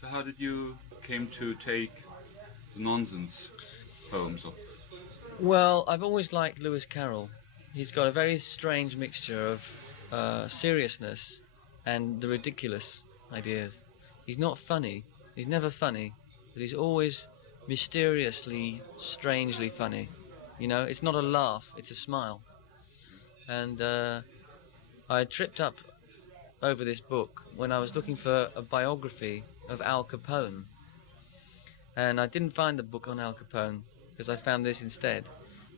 So how did you came to take the nonsense poems of? Well, I've always liked Lewis Carroll. He's got a very strange mixture of seriousness and the ridiculous ideas. He's not funny. He's never funny, but he's always mysteriously, strangely funny. You know, it's not a laugh, it's a smile. And I tripped up over this book when I was looking for a biography of Al Capone. And I didn't find the book on Al Capone because I found this instead.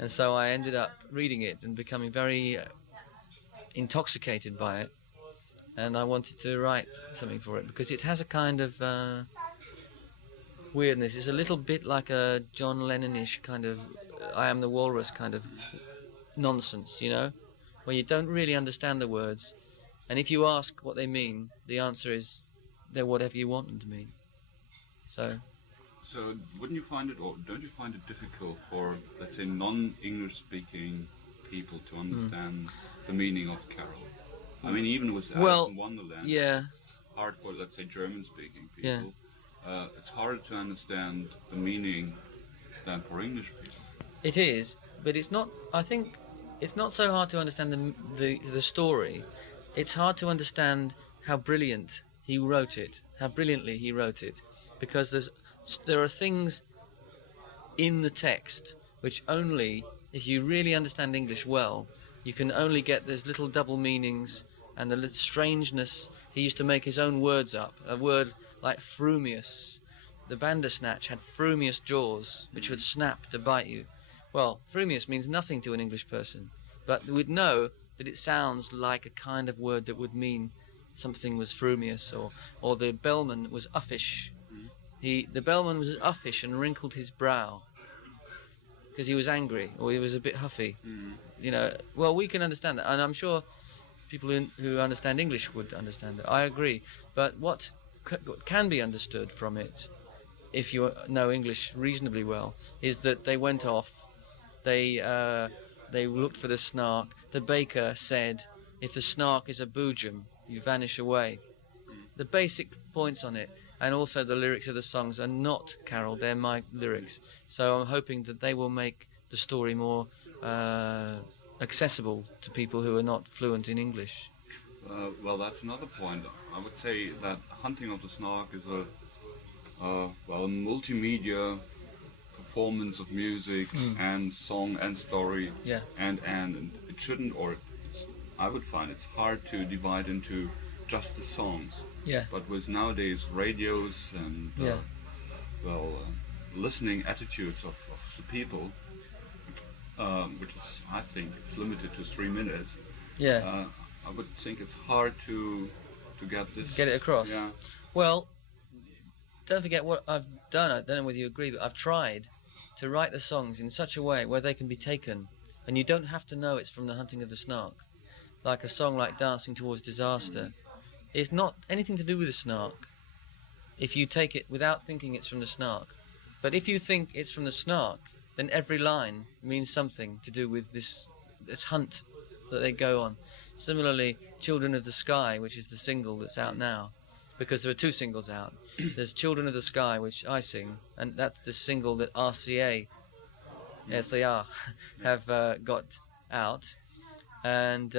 And so I ended up reading it and becoming very intoxicated by it. And I wanted to write something for it because it has a kind of weirdness. It's a little bit like a John Lennon-ish kind of I Am the Walrus kind of nonsense, you know, where you don't really understand the words. And if you ask what they mean, the answer is they're whatever you want them to mean. So wouldn't you find it, or don't you find it difficult for, let's say, non-English speaking people to understand the meaning of Carol? I mean, even with Alice in Wonderland, it's hard for, let's say, German-speaking people. Yeah. It's harder to understand the meaning than for English people. It is, but it's not. I think it's not so hard to understand the story. It's hard to understand how brilliant he wrote it, how brilliantly he wrote it, because there are things in the text which only, if you really understand English well, you can only get those little double meanings and the little strangeness. He used to make his own words up. A word like frumious. The Bandersnatch had frumious jaws, which would snap to bite you. Well, frumious means nothing to an English person, but we'd know that it sounds like a kind of word that would mean something was frumious, or the bellman was uffish. The bellman was uffish and wrinkled his brow because he was angry or he was a bit huffy. You know, well, we can understand that, and I'm sure people who understand English would understand it. I agree, but what can be understood from it, if you know English reasonably well, is that they went off, they looked for the Snark. The baker said, if the Snark is a boojum, you vanish away. The basic points on it, and also the lyrics of the songs are not Carol, they're my lyrics. So I'm hoping that they will make the story more accessible to people who are not fluent in English. Well, that's another point. I would say that Hunting of the Snark is a multimedia performance of music and song and story. Yeah. And it shouldn't, I would find it's hard to divide into just the songs. Yeah. But with nowadays radios and listening attitudes of the people, which is, I think, it's limited to 3 minutes. Yeah. I would think it's hard to get it across. Yeah. Well, don't forget what I've done. I don't know whether you agree, but I've tried to write the songs in such a way where they can be taken, and you don't have to know it's from the Hunting of the Snark. Like a song like Dancing Towards Disaster. It's not anything to do with the Snark if you take it without thinking it's from the Snark. But if you think it's from the Snark, then every line means something to do with this hunt that they go on. Similarly, Children of the Sky, which is the single that's out now, because there are 2 singles out. There's Children of the Sky, which I sing, and that's the single that RCA, SAR, have got out. And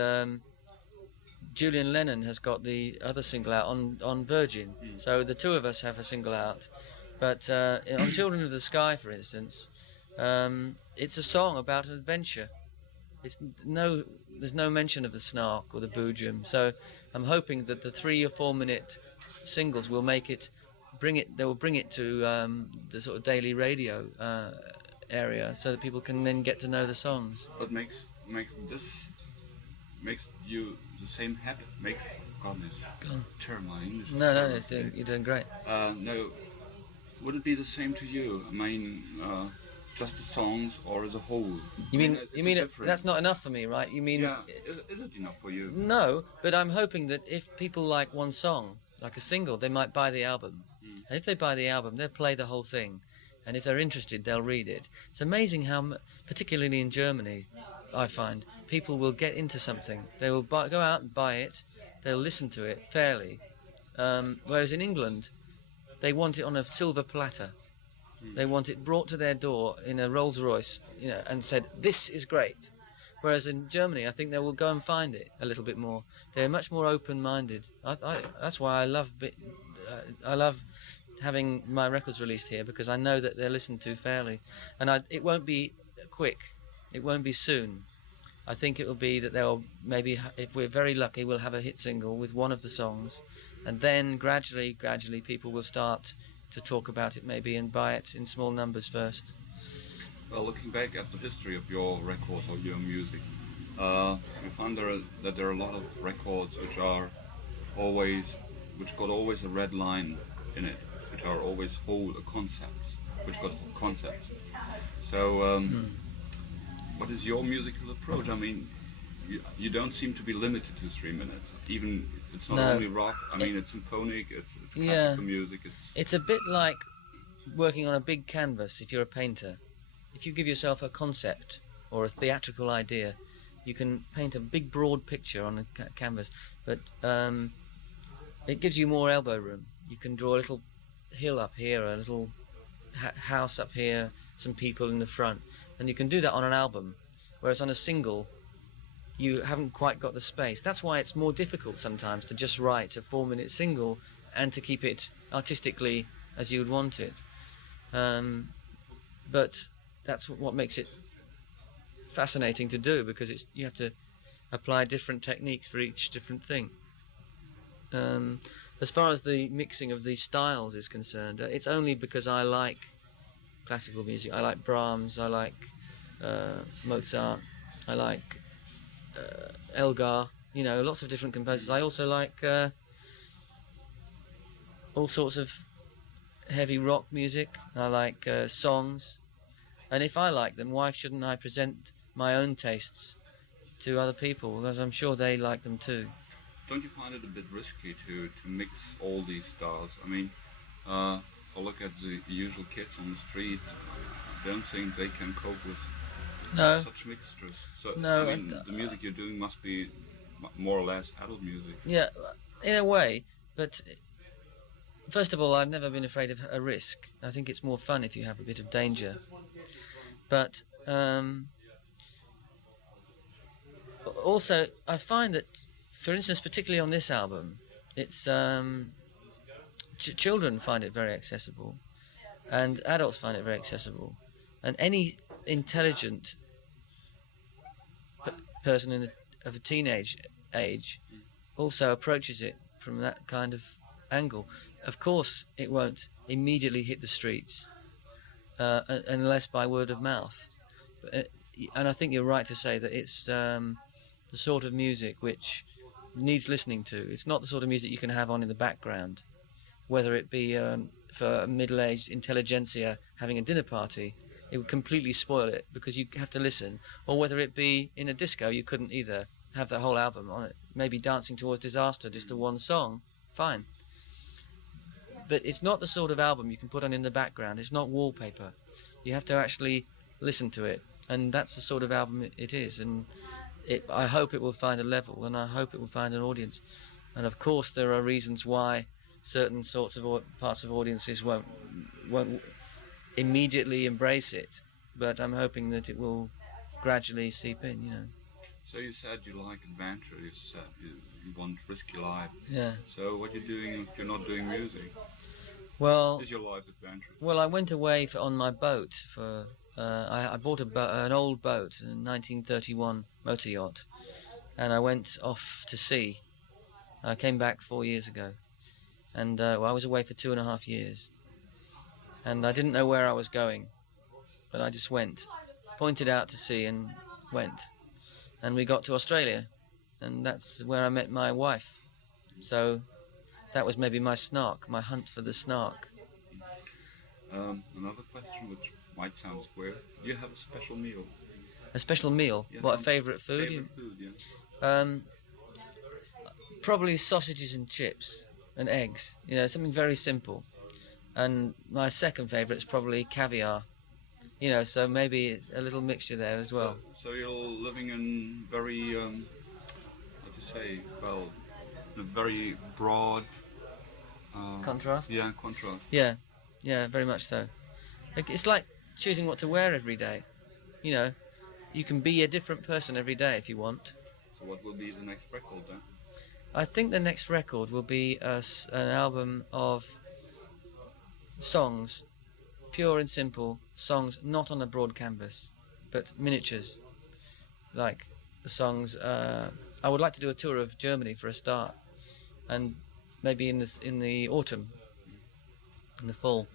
Julian Lennon has got the other single out on Virgin. So the 2 of us have a single out. But on Children of the Sky, for instance, it's a song about an adventure. There's no mention of the Snark or the boojum. So I'm hoping that the 3 or 4 minute singles will bring it to the sort of daily radio area, so that people can then get to know the songs. What makes you the same habit? Terrible English. No, you're doing great. No, would it be the same to you? I mean, just the songs or as a whole? You mean that's not enough for me, right? You mean? Yeah, is it enough for you? No, but I'm hoping that if people like one song, like a single, they might buy the album. And if they buy the album, they'll play the whole thing. And if they're interested, they'll read it. It's amazing how, particularly in Germany, I find, people will get into something. They will go out and buy it, they'll listen to it fairly. Whereas in England, They want it on a silver platter. They want it brought to their door in a Rolls Royce, you know, and said, "This is great." Whereas in Germany, I think they will go and find it a little bit more. They're much more open-minded. That's why I love having my records released here, because I know that they're listened to fairly, and it won't be quick. It won't be soon. I think it will be that they'll maybe, if we're very lucky, we'll have a hit single with one of the songs, and then gradually people will start to talk about it maybe and buy it in small numbers first. Well, looking back at the history of your records or your music, you find that there are a lot of records which got always a red line in it, which are always which got concepts. So, what is your musical approach? I mean, you don't seem to be limited to 3 minutes. Even it's not only rock. I mean, it's symphonic. It's classical music. It's a bit like working on a big canvas. If you're a painter, if you give yourself a concept or a theatrical idea, you can paint a big broad picture on a canvas, but it gives you more elbow room. You can draw a little hill up here, a little house up here, some people in the front, and you can do that on an album, whereas on a single you haven't quite got the space. That's why it's more difficult sometimes to just write a 4-minute single and to keep it artistically as you would want it. But that's what makes it fascinating to do, because you have to apply different techniques for each different thing. As far as the mixing of these styles is concerned, it's only because I like classical music. I like Brahms, I like Mozart, I like Elgar, you know, lots of different composers. I also like all sorts of heavy rock music. I like songs, and if I like them, why shouldn't I present my own tastes to other people? Because I'm sure they like them too. Don't you find it a bit risky to mix all these styles? I mean, I look at the usual kids on the street. I don't think they can cope with such mixtures. So, no, I mean, the music you're doing must be more or less adult music. Yeah, in a way, but first of all, I've never been afraid of a risk. I think it's more fun if you have a bit of danger. But also, I find that, for instance, particularly on this album, it's children find it very accessible, and adults find it very accessible, and any intelligent person of a teenage age also approaches it from that kind of angle. Of course, it won't immediately hit the streets unless by word of mouth. And I think you're right to say that it's the sort of music which needs listening to. It's not the sort of music you can have on in the background, whether it be for a middle-aged intelligentsia having a dinner party. It would completely spoil it because you have to listen. Or whether it be in a disco, you couldn't either have the whole album on it. Maybe Dancing Towards Disaster, just the one song, fine. But it's not the sort of album you can put on in the background. It's not wallpaper. You have to actually listen to it, and that's the sort of album it is. And I hope it will find a level, and I hope it will find an audience. And of course, there are reasons why certain sorts of parts of audiences won't immediately embrace it, but I'm hoping that it will gradually seep in, you know. So you said you like adventure, you said you want risky life. Yeah. So what you're doing if you're not doing music? Well, is your life adventurous? Well, I went away on my boat for I bought an old boat, a 1931 motor yacht, and I went off to sea. I came back 4 years ago, and I was away for 2.5 years. And I didn't know where I was going, but I just went, pointed out to sea and went. And we got to Australia, and that's where I met my wife. So that was maybe my Snark, my hunt for the Snark. Another question which might sound square. Do you have a special meal? A special meal? Yes, what, a favourite food? Favourite food, yeah. Probably sausages and chips and eggs, you know, something very simple. And my second favourite is probably caviar, you know, so maybe a little mixture there as well. So you're living in very, how to say, well, in a very broad Contrast? Yeah, contrast. Yeah, very much so. It's like choosing what to wear every day. You know, you can be a different person every day if you want. So what will be the next record then? I think the next record will be an album of songs, pure and simple songs, not on a broad canvas, but miniatures. Like the songs, I would like to do a tour of Germany for a start, and maybe in the autumn, in the fall.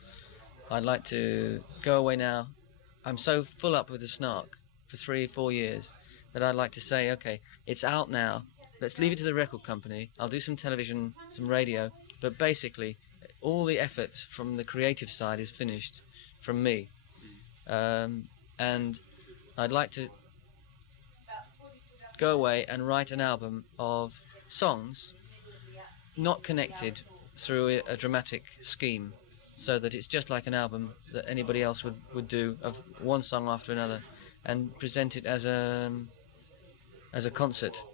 I'd like to go away now. I'm so full up with the Snark for 3-4 years that I'd like to say, okay, it's out now. Let's leave it to the record company. I'll do some television, some radio, but basically all the effort from the creative side is finished from me. And I'd like to go away and write an album of songs not connected through a dramatic scheme, so that it's just like an album that anybody else would do, of one song after another, and present it as a concert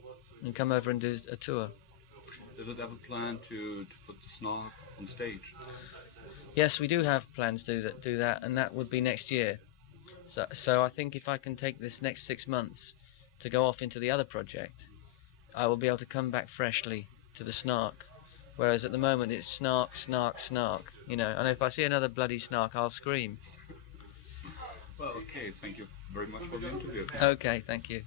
and come over and do a tour. Does it have a plan to put the Snark on stage? Yes, we do have plans to do that, and that would be next year. So I think if I can take this next 6 months to go off into the other project, I will be able to come back freshly to the Snark. Whereas at the moment it's Snark, Snark, Snark, you know, and if I see another bloody Snark, I'll scream. Well, okay, thank you very much for the interview. Okay, thank you.